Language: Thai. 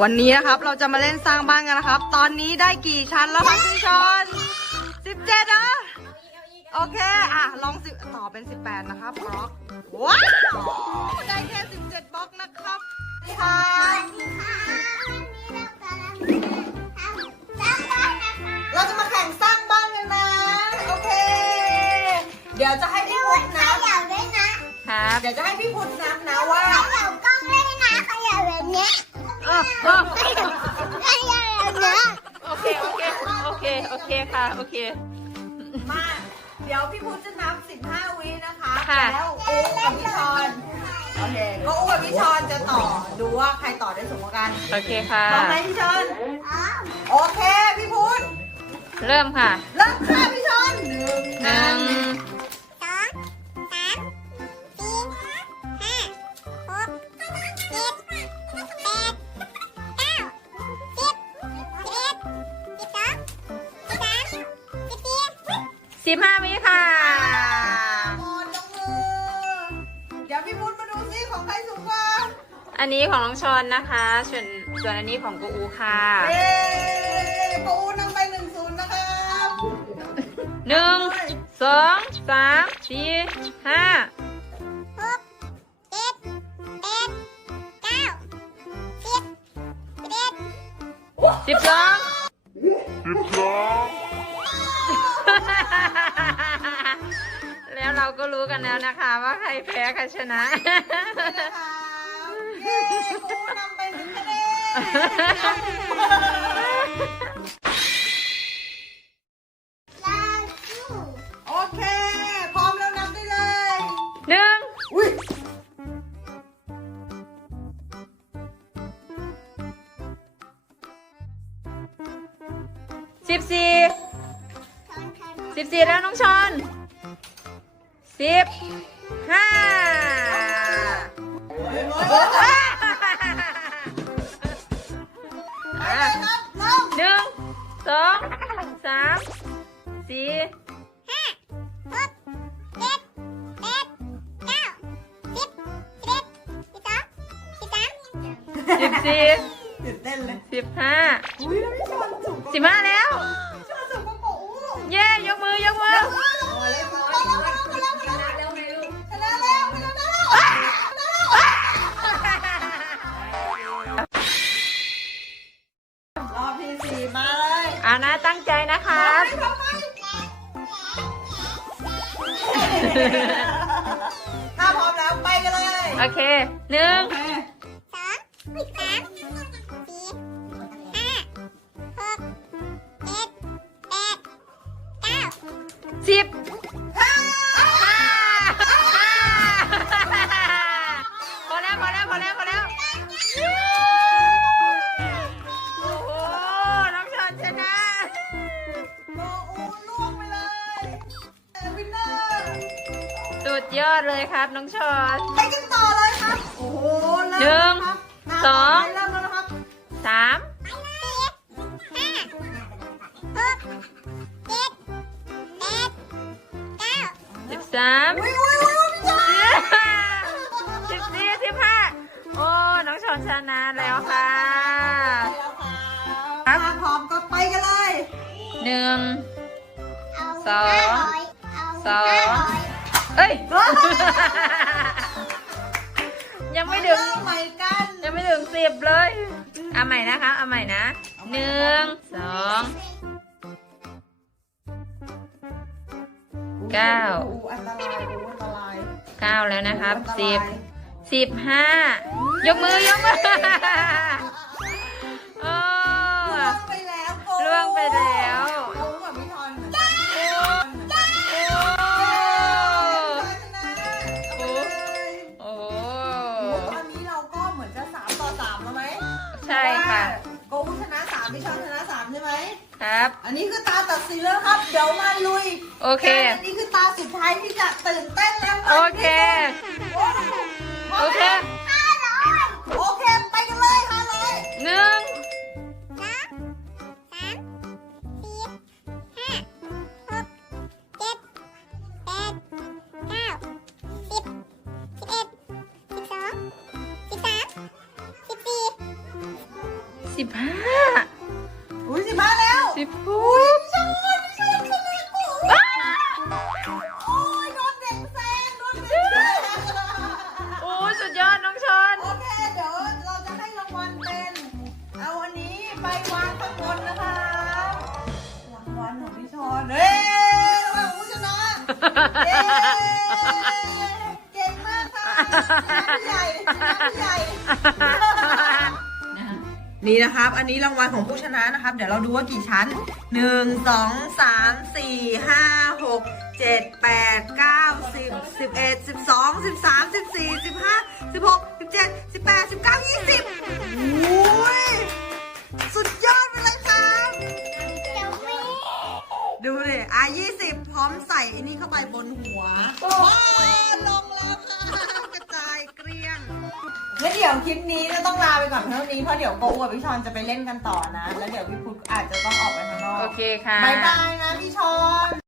วันนี้นะครับเราจะมาเล่นสร้างบ้านกันนะครับ ตอนนี้ได้กี่ชั้นแล้วครับพี่ชอนสิบเจ็ดนะ โอเค อะ ลองสิบต่อเป็นสิบแปดนะครับบล็อก ว้าวได้แค่สิบเจ็ดบล็อกนะครับค่ะเราจะมาแข่งสร้างบ้านกันนะ โอเค เดี๋ยวจะให้พี่พุทธนับครับเดี๋ยวจะให้พี่พุทธนับนะว่าเออเออโอเค โอเค โอเค โอเคค่ะ โอเค มาเดี๋ยวพี่พุทธจะนับ 15 วินะคะ ค่ะ แล้วอู้กับพี่ชอนโอเค ก็อู้กับพี่ชอนจะต่อ ดูว่าใครต่อได้สูงกว่ากันโอเคค่ะ พร้อมไหมพี่ชอนโอเค พี่พุทธเริ่มค่ะ เริ่มค่ะพี่ชอนหนึ่งหนึ่ง สิบห้าวิค่ะ หมดยกมือ เดี๋ยวพี่พุทธมาดูซิของใครสูงกว่าอันนี้ของน้องชอนนะคะ ส่วนส่วนอันนี้ของกูอูค่ะเย้ปูนำไปหนึ่งศูนย์นะครับหนึ่งสองสามสี่ห้าสิบสองแล้วเรา ก็รู้กันแล้วนะคะ ว่าใครแพ้ใครชนะ นะครับเย้ปูนำไปหนึ่งคะแนนโอเค พร้อมแล้วนับได้เลย หนึ่งอุ้ยสิบสี่สิบสี่แล้วน้องชอน สิบห้าหนึ่งสองสามสี่สิบสี่ตื่นเต้นเลยสิบห้าอุ้ยแล้วพี่ชอนสูงกว่าสิบห้าแล้วชอนสูงกว่าปูอู้เย้ยกมือยกมือ ถ้าพร้อมแล้วไปกันเลย โอเคหนึ่ง ยอดเลยครับน้องชอนไปกันต่อเลยครับ โอ้โหเริ่มครับหนึ่งสองเริ่มแล้วนะครับสามสิบสามอุ้ยอุ้ยอุ้ยพี่ชายสิบสี่สิบห้าโอ้น้องชอนชนะแล้วค่ะถ้าพร้อมก็ไปกันเลยหนึ่ง สองสอง เอ้ย ยังไม่ถึงเริ่มใหม่กันยังไม่ถึงสิบเลย เอาใหม่นะคะ เอาใหม่นะหนึ่งสองเก้าอู้อันตรายอู้อันตรายเก้าแล้วนะครับอันตายสิบสิบห้ายกมือยกมือโอ้ล่วงไปแล้วโกล่วงไปแล้ว ครับ อันนี้คือตาตัดสินแล้วครับ เดี๋ยวมาลุยโอเคอันนี้คือตาสุดท้ายที่จะตื่นเต้นแล้วโอเค โอเคโอเค ไปกันเลยค่ะเลยหนึ่งสองสามสี่ห้าหกเจ็ดแปดเก้าสิบสิบเอ็ดสิบสองสิบสามสิบสี่สิบห้า สิบหอุ้ยกพี่ชอนพี่ชอนชนะกูโอ้ยโดนเด็กแซงโดนเด็กแซงโอ้สุดยอดน้องชอนโอเคเดี๋ยวเราจะให้รางวัลเป็นเอาอันนี้ไปวางข้างบนนะคะรางวัลของพี่ชอนเฮ้ยรางวัลของผู้ชนะเย้เก่งมากค่ะชนะพี่ใหญ่ชนะพี่ใหญ่ นี่นะครับ อันนี้รางวัลของผู้ชนะนะครับ เดี๋ยวเราดูว่ากี่ชั้น 1 2 3 4 5 6 7 8 9 10 11 12 13 14 15 16 17 18 19 20โอ้ยสุดยอดไปเลยครับ ดูดิอะ20 พร้อมใส่อันนี้เข้าไปบนหัวว้ ดี๋ยวคลิปนี้ก็ต้องลาไปก่อนเท่านี้ เพราะเดี๋ยวโกอูกับพี่ชอนจะไปเล่นกันต่อนะ แล้วเดี๋ยวพี่พุทธอาจจะต้องออกไปข้างนอกโอเคค่ะ บายบายนะพี่ชอน